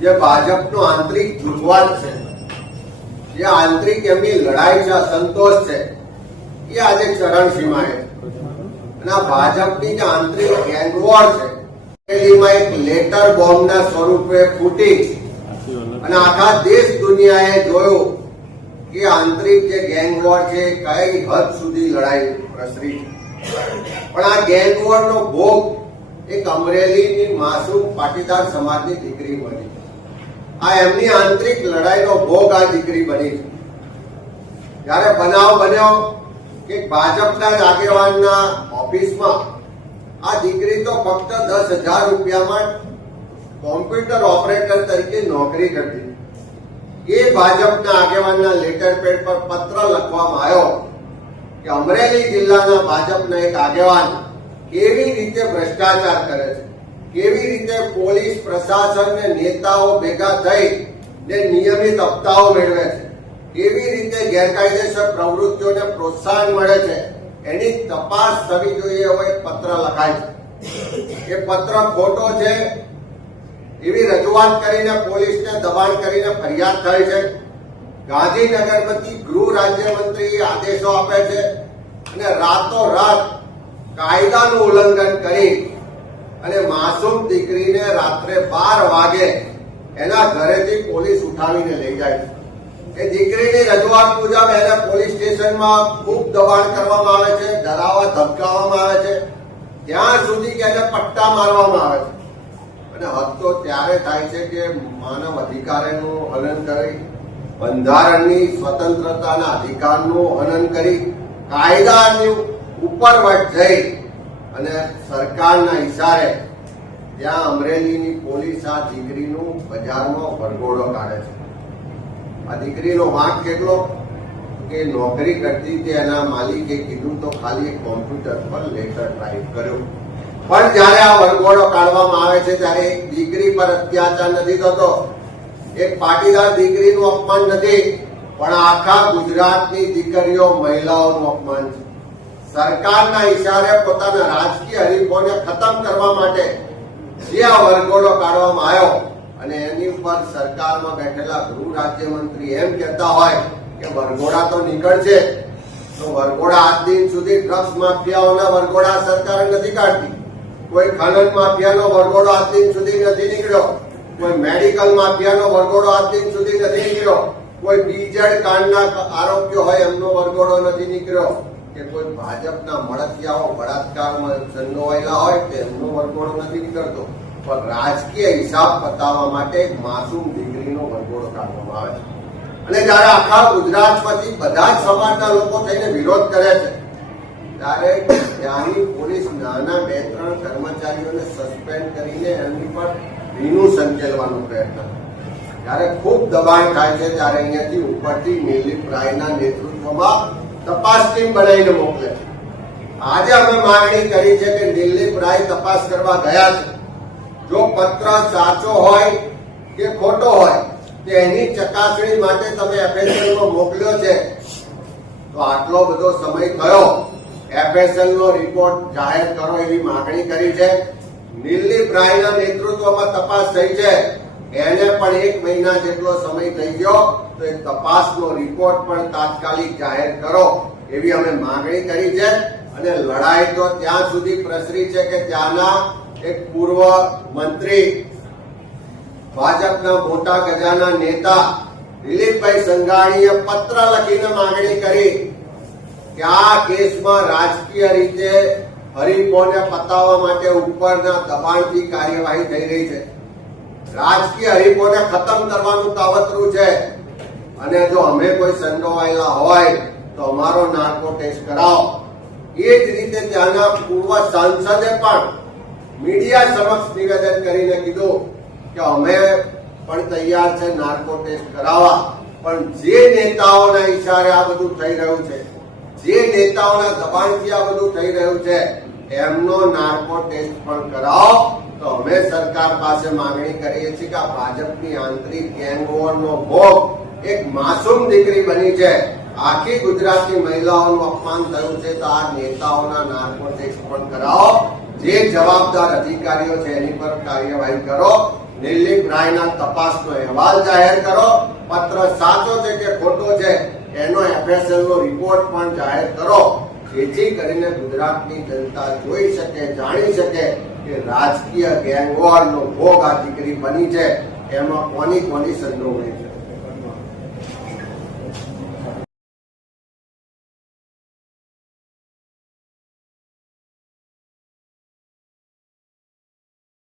જે ભાજપનો આંતરિક જૂથવાદ છે, જે આંતરિક એમની લડાઈ છે, અસંતોષ છે, એ આજે ચરણસીમાએ અને આ ભાજપની જે આંતરિક ગેંગવોર છે એમાં એક લેટર બોમ્બના સ્વરૂપે ફૂટી અને આખા દેશ દુનિયાએ જોયું કે આંતરિક જે ગેંગવોર છે કઈ હદ સુધી લડાઈ પ્રસરી છે. પણ આ ગેંગવોરનો ભોગ એક અમરેલીની માસૂમ પાટીદાર સમાજની દીકરી બની. આ એમની આંતરિક લડાઈનો ભોગ આ દીકરી બની છે. જયારે બનાવ બન્યો કે ભાજપના જ આગેવાનના ઓફિસમાં આ દીકરી તો ફક્ત 10,000 રૂપિયામાં કોમ્પ્યુટર ઓપરેટર તરીકે નોકરી કરતી. એ ભાજપના આગેવાનના લેટર પેડ પર પત્ર લખવામાં આવ્યો કે અમરેલી જિલ્લાના ભાજપના એક આગેવાન કેવી રીતે ભ્રષ્ટાચાર કરે છે, કેવી રીતે પોલીસ પ્રશાસન ને નેતાઓ ભેગા થઈ ને નિયમિત હપ્તાઓ મેળવે છે, કેવી રીતે ગેરકાયદેસર પ્રવૃત્તિઓને પ્રોત્સાહન મળે છે, એની તપાસ થવી જોઈએ એવો એક પત્ર લખાય છે. એ પત્ર ખોટો છે એવી રજૂઆત કરીને પોલીસને દબાણ કરીને ફરિયાદ થઈ છે. ગાંધીનગરમાંથી ગૃહ રાજ્યમંત્રી આદેશો આપે છે અને રાતોરાત કાયદાનું ઉલ્લંઘન કરી અને માસૂમ દીકરીને રાત્રે 12 વાગે એના ઘરેથી પોલીસ ઉઠાવીને લઈ જાય છે. એ દીકરીની રજૂઆત મુજબ એને પોલીસ સ્ટેશનમાં ખૂબ દબાણ કરવામાં આવે છે, ડરાવવા ધમકાવવામાં આવે છે, ત્યાં સુધી કે એને પટ્ટા મારવામાં આવે છે. અને હદ તો ત્યારે થાય છે કે માનવ અધિકારનું હનન કરી, બંધારણની સ્વતંત્રતાના અધિકારનું હનન કરી, કાયદાની ઉપરવટ જઈ અને સરકારના ઇશારે ત્યાં અમરેલીની પોલીસ આ દીકરીનું બજારમાં વરઘોડો કાઢે છે. આ દીકરીનો વાંક કેટલો કે નોકરી કરતી હતી, એના માલિકે કીધું તો ખાલી એક કોમ્પ્યુટર પર લેટર ટાઈપ કર્યો. પણ જયારે આ વરઘોડો કાઢવામાં આવે છે ત્યારે એક દીકરી પર અત્યાચાર નથી થતો, એક પાટીદાર દીકરીનું અપમાન નથી, પણ આખા ગુજરાતની દીકરીઓ મહિલાઓનું અપમાન છે. સરકારના ઇશારે પોતાના રાજકીય હરીફોને ખતમ કરવા માટે જે આ વરઘોડો કાઢવામાં આવ્યો અને એની ઉપર સરકારમાં બેઠેલા ગૃહ રાજ્યમંત્રી એમ કહેતા હોય કે વરઘોડા તો નીકળશે, તો વરઘોડા આજ દિન સુધી ડ્રગ્સ માફિયાઓના વરઘોડા સરકાર નથી કાઢતી, કોઈ ખનન માફિયાનો વરઘોડો આજ દિન સુધી નથી નીકળ્યો, કોઈ મેડિકલ માફિયાનો વરઘોડો આજ દિન સુધી નથી નીકળ્યો, કોઈ બીજેડ કાંડના આરોપીઓ હોય એમનો વરઘોડો નથી નીકળ્યો, કે કોઈ ભાજપના મળતિયાઓ બળાત્કારમાં સંડોવાયેલા હોય તેમનો વરઘોડો નથી નીકળતો. પણ રાજકીય હિસાબ પતાવવા માટે માસૂમ દીકરીનો વરઘોડો કાઢવામાં આવે છે. અને જયારે આખા ગુજરાતમાંથી બધા જ સમાજના લોકો થઈને વિરોધ કરે છે ત્યારે ત્યાંની પોલીસ નાના 2-3 કર્મચારીઓને સસ્પેન્ડ કરીને એમની પર ભીનું સંકેલવાનો પ્રયત્ન કરે. જયારે ખૂબ દબાણ થાય છે ત્યારે અહીંયાથી ઉપરથી દિલીપ રાયના નેતૃત્વમાં તપાસ ટીમ બનાવીને મોકલે છે. આજે અમે માંગણી કરી છે કે દિલીપ રાય તપાસ કરવા ગયા છે, જો પત્ર સાચો હોય કે ખોટો હોય તેની ચકાસણી માટે તમે એફએસએલમાં મોકલ્યો છે, તો આટલો બધો સમય થયો, એફએસએલનો રિપોર્ટ જાહેર કરો એવી માંગણી કરી છે. દિલીપ રાયના નેતૃત્વમાં તપાસ થઈ છે, એને પણ 1 મહિના જેટલો સમય થઈ ગયો, તો એ તપાસનો રિપોર્ટ પણ તાત્કાલિક જાહેર કરો એવી અમે માંગણી કરી છે. અને લડાઈ તો ત્યાં સુધી પ્રસરી છે કે ત્યાંના એક પૂર્વ મંત્રી, ભાજપના મોટા ગજાના નેતા દિલીપભાઈ સંઘાણીએ પત્ર લખીને માંગણી કરી કે આ કેસમાં રાજકીય રીતે હરીફોને પતાવવા માટે ઉપરના દબાણથી કાર્યવાહી થઈ રહી છે, રાજકીય હરીફોને ખતમ કરવાનું કાવતરું છે, અને જો અમે કોઈ સંડોવાયેલા હોય તો અમારો નાર્કો ટેસ્ટ કરાવો. એ જ રીતે ત્યાંના પૂર્વ સાંસદે પણ મીડિયા સમક્ષ નિવેદન કરીને કીધું કે અમે પણ તૈયાર છે નાર્કો ટેસ્ટ કરાવવા, પણ જે નેતાઓના ઈશારે આ બધું થઈ રહ્યું છે, જે નેતાઓના દબાણથી આ બધું થઈ રહ્યું છે, એમનો નાર્કો ટેસ્ટ પણ કરાવો. તો અમે સરકાર પાસે માંગણી કરીએ છીએ કે આ ભાજપની આંતરિક ગેંગવોરનો ભોગ એક માસૂમ દીકરી બની છે. આખી ગુજરાતની મહિલાઓનું અપમાન થયું છે, તો આ નેતાઓના નાર્કો ટેસ્ટ પણ કરાવો, જે જવાબદાર અધિકારીઓ છે એની પર કાર્યવાહી કરો. નિર્લિપ રાયના તપાસનો અહેવાલ જાહેર કરો. પત્ર સાચો છે કે ખોટો છે એનો FSL નો રિપોર્ટ પણ જાહેર કરો, જેથી કરીને ગુજરાતની જનતા જોઈ શકે, જાણી શકે કે રાજકીય ગેંગવોરનો ભોગ આ દીકરી બની છે, એમાં કોની સંડોવણી છે.